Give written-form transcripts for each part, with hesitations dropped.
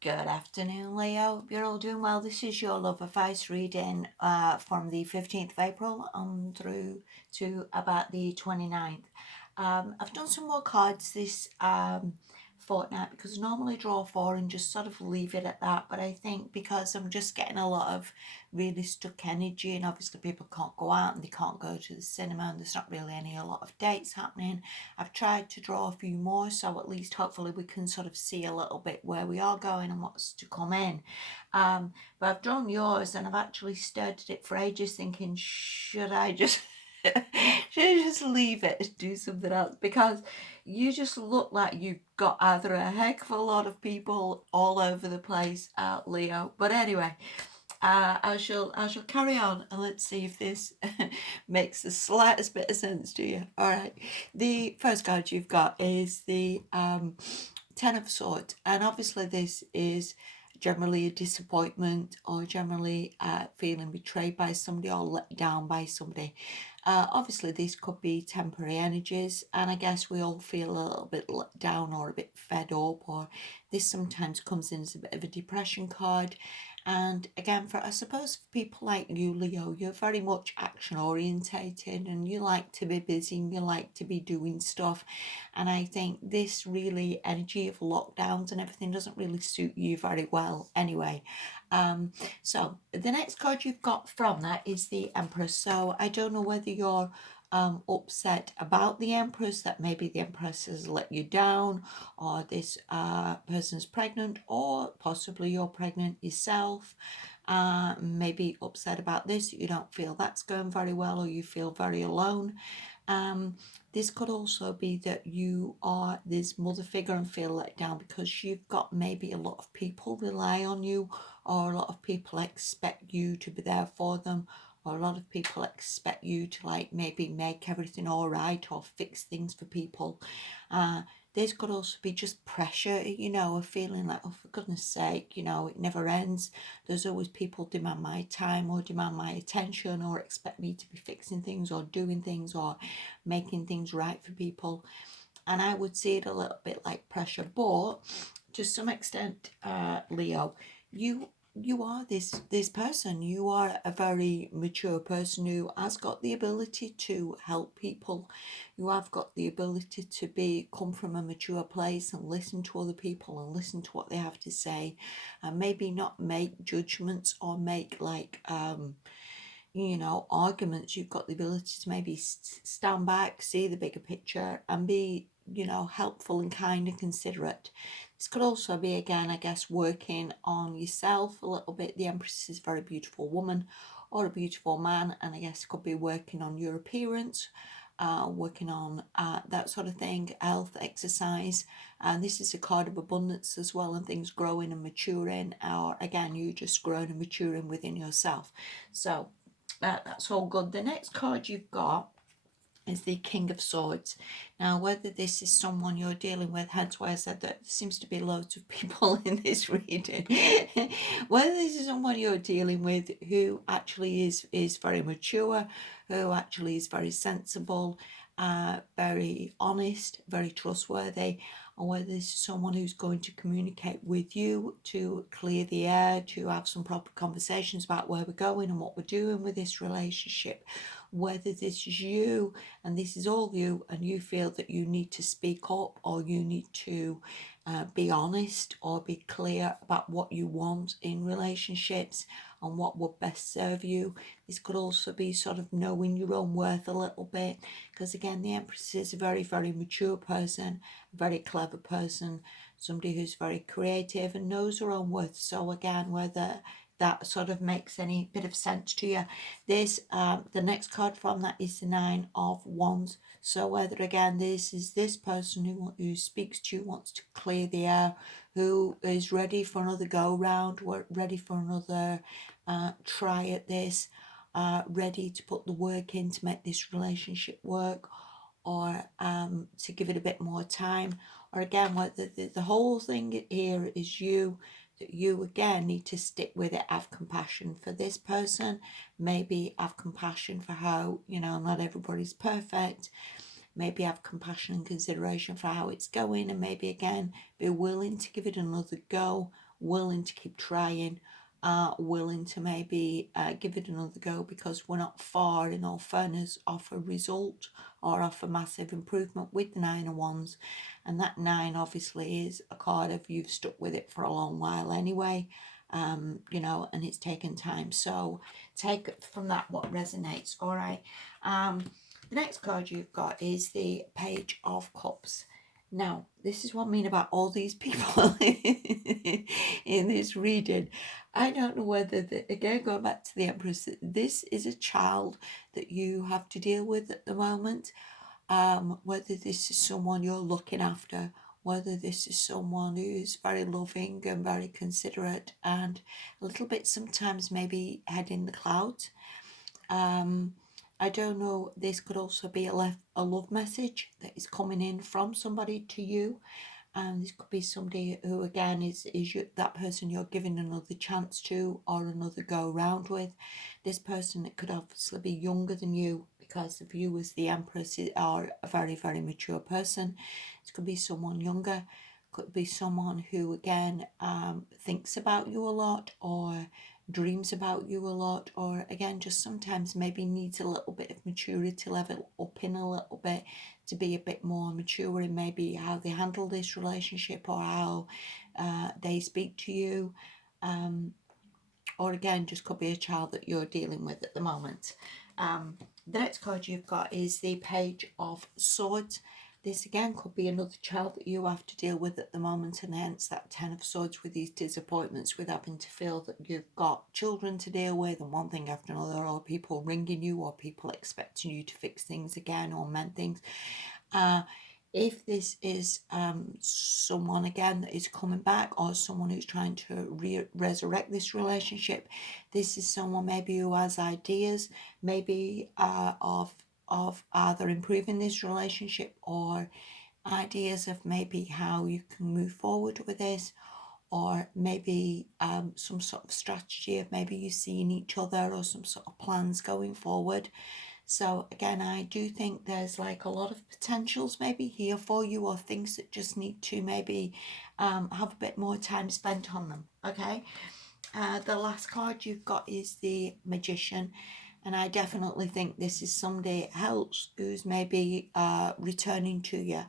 Good afternoon, Leo. Hope you're all doing well. This is your love advice reading from the 15th of April on through to about the 29th. I've done some more cards this fortnight because I normally draw four and just sort of leave it at that. But I think because I'm just getting a lot of really stuck energy, and obviously people can't go out and they can't go to the cinema, and there's not really a lot of dates happening. I've tried to draw a few more, so at least hopefully we can sort of see a little bit where we are going and what's to come in. But I've drawn yours and I've actually stared at it for ages thinking, should I just should I just leave it and do something else? Because you just look like you've got either a heck of a lot of people all over the place, Leo. But anyway, I shall carry on and let's see if this makes the slightest bit of sense to you. All right. The first card you've got is the Ten of Swords, and obviously this is generally a disappointment or generally feeling betrayed by somebody or let down by somebody. Obviously, these could be temporary energies, and I guess we all feel a little bit let down or a bit fed up, or this sometimes comes in as a bit of a depression card. And again, for I suppose for people like you, Leo, you're very much action orientated and you like to be busy and you like to be doing stuff. And I think this really energy of lockdowns and everything doesn't really suit you very well anyway. So the next card you've got from that is the Empress. So I don't know whether you're upset about the Empress, that maybe the Empress has let you down, or this person's pregnant, or possibly you're pregnant yourself. Maybe upset about this, you don't feel that's going very well, or you feel very alone. This could also be that you are this mother figure and feel let down because you've got maybe a lot of people rely on you, or a lot of people expect you to be there for them, or a lot of people expect you to like maybe make everything all right or fix things for people. This could also be just pressure, a feeling like, oh, for goodness sake, it never ends. There's always people demand my time or demand my attention or expect me to be fixing things or doing things or making things right for people. And I would see it a little bit like pressure, but to some extent, Leo, you you are this person. You are a very mature person who has got the ability to help people. You have got the ability to be come from a mature place and listen to other people and listen to what they have to say, and maybe not make judgments or make like arguments. You've got the ability to maybe stand back, see the bigger picture, and be, helpful and kind and considerate. This could also be, again, I guess, working on yourself a little bit. The Empress is a very beautiful woman or a beautiful man, and I guess it could be working on your appearance. Working on that sort of thing, health, exercise. And this is a card of abundance as well, and things growing and maturing, or again, you just growing and maturing within yourself. So that's all good. The next card you've got is the King of Swords. Now, whether this is someone you're dealing with, hence why I said that there seems to be loads of people in this reading. Whether this is someone you're dealing with who actually is very mature, who actually is very sensible, very honest, very trustworthy, or whether this is someone who's going to communicate with you to clear the air, to have some proper conversations about where we're going and what we're doing with this relationship. Whether this is you and this is all you, and you feel that you need to speak up or you need to be honest or be clear about what you want in relationships and what would best serve you. This could also be sort of knowing your own worth a little bit, because again, the Empress is a very, very mature person, a very clever person, somebody who's very creative and knows her own worth. So again, whether that sort of makes any bit of sense to you. This the next card from that is the Nine of Wands. So whether again this is this person who speaks to you, wants to clear the air, who is ready for another go round, ready for another try at this, ready to put the work in to make this relationship work, or to give it a bit more time, or again whether the whole thing here is you, that you again need to stick with it, have compassion for this person, maybe have compassion for how, not everybody's perfect, maybe have compassion and consideration for how it's going, and maybe again be willing to give it another go willing to keep trying, willing to maybe give it another go, because we're not far, in all fairness, off a result or off a massive improvement with the Nine of Wands. And that nine obviously is a card of you've stuck with it for a long while anyway, you know, and it's taken time. So take from that what resonates. All right. The next card you've got is the Page of Cups. Now, this is what I mean about all these people in this reading. I don't know whether, again, going back to the Empress, this is a child that you have to deal with at the moment. Whether this is someone you're looking after, whether this is someone who's very loving and very considerate and a little bit sometimes maybe head in the clouds. I don't know, this could also be a love message that is coming in from somebody to you. And this could be somebody who, again, is that person you're giving another chance to or another go round with. This person, it could obviously be younger than you, because if you as the Empress are a very, very mature person. It could be someone younger, could be someone who, again, thinks about you a lot or dreams about you a lot, or again, just sometimes maybe needs a little bit of maturity level up in a little bit to be a bit more mature in maybe how they handle this relationship or how they speak to you. Or again, just could be a child that you're dealing with at the moment. The next card you've got is the Page of Swords. This again could be another child that you have to deal with at the moment, and hence that Ten of Swords with these disappointments with having to feel that you've got children to deal with and one thing after another, or people ringing you or people expecting you to fix things again or mend things. If this is someone again that is coming back, or someone who's trying to resurrect this relationship, this is someone maybe who has ideas maybe of either improving this relationship or ideas of maybe how you can move forward with this, or maybe some sort of strategy of maybe you seeing each other or some sort of plans going forward. So again, I do think there's like a lot of potentials maybe here for you, or things that just need to maybe have a bit more time spent on them. Okay. The last card you've got is the Magician. And I definitely think this is somebody else who's maybe returning to you.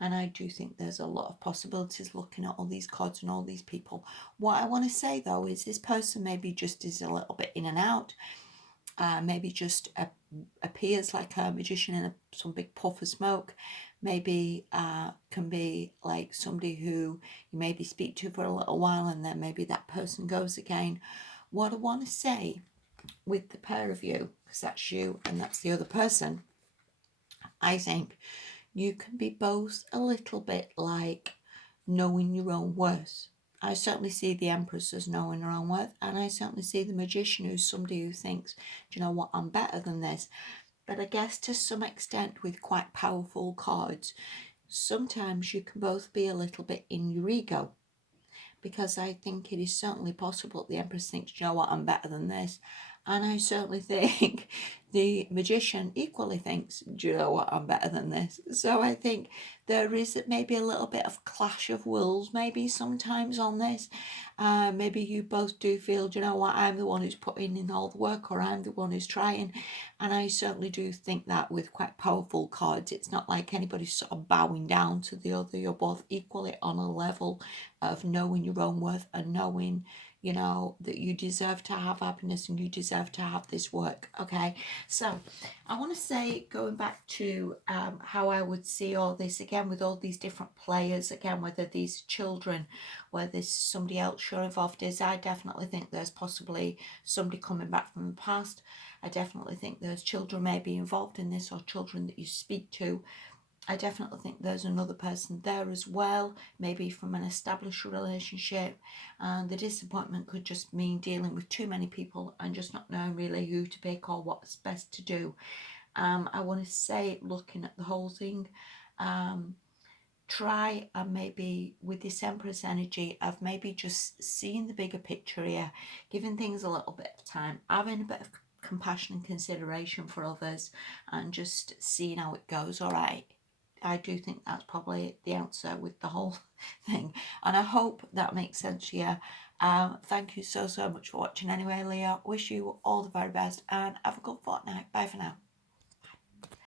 And I do think there's a lot of possibilities looking at all these cards and all these people. What I want to say though is this person maybe just is a little bit in and out. Maybe just appears like a magician in some big puff of smoke. Maybe can be like somebody who you maybe speak to for a little while and then maybe that person goes again. What I want to say with the pair of you, because that's you and that's the other person, I think you can be both a little bit like knowing your own worth. I certainly see the Empress as knowing her own worth, and I certainly see the Magician who's somebody who thinks, do you know what, I'm better than this. But I guess to some extent with quite powerful cards, sometimes you can both be a little bit in your ego, because I think it is certainly possible that the Empress thinks, do you know what, I'm better than this. And I certainly think the Magician equally thinks, do you know what, I'm better than this. So I think there is maybe a little bit of clash of wills maybe sometimes on this. Maybe you both do feel, do you know what, I'm the one who's putting in all the work, or I'm the one who's trying. And I certainly do think that with quite powerful cards, it's not like anybody's sort of bowing down to the other. You're both equally on a level of knowing your own worth and knowing, you know, that you deserve to have happiness and you deserve to have this work. Okay, so I want to say, going back to how I would see all this again with all these different players, again, whether these children, whether there's somebody else you're involved is, I definitely think there's possibly somebody coming back from the past. I definitely think there's children maybe involved in this, or children that you speak to. I definitely think there's another person there as well, maybe from an established relationship, and the disappointment could just mean dealing with too many people and just not knowing really who to pick or what's best to do. I want to say, looking at the whole thing, try and maybe with this Empress energy of maybe just seeing the bigger picture here, giving things a little bit of time, having a bit of compassion and consideration for others, and just seeing how it goes. All right. I do think that's probably the answer with the whole thing. And I hope that makes sense here. Thank you so much for watching anyway, Leah. Wish you all the very best and have a good fortnight. Bye for now.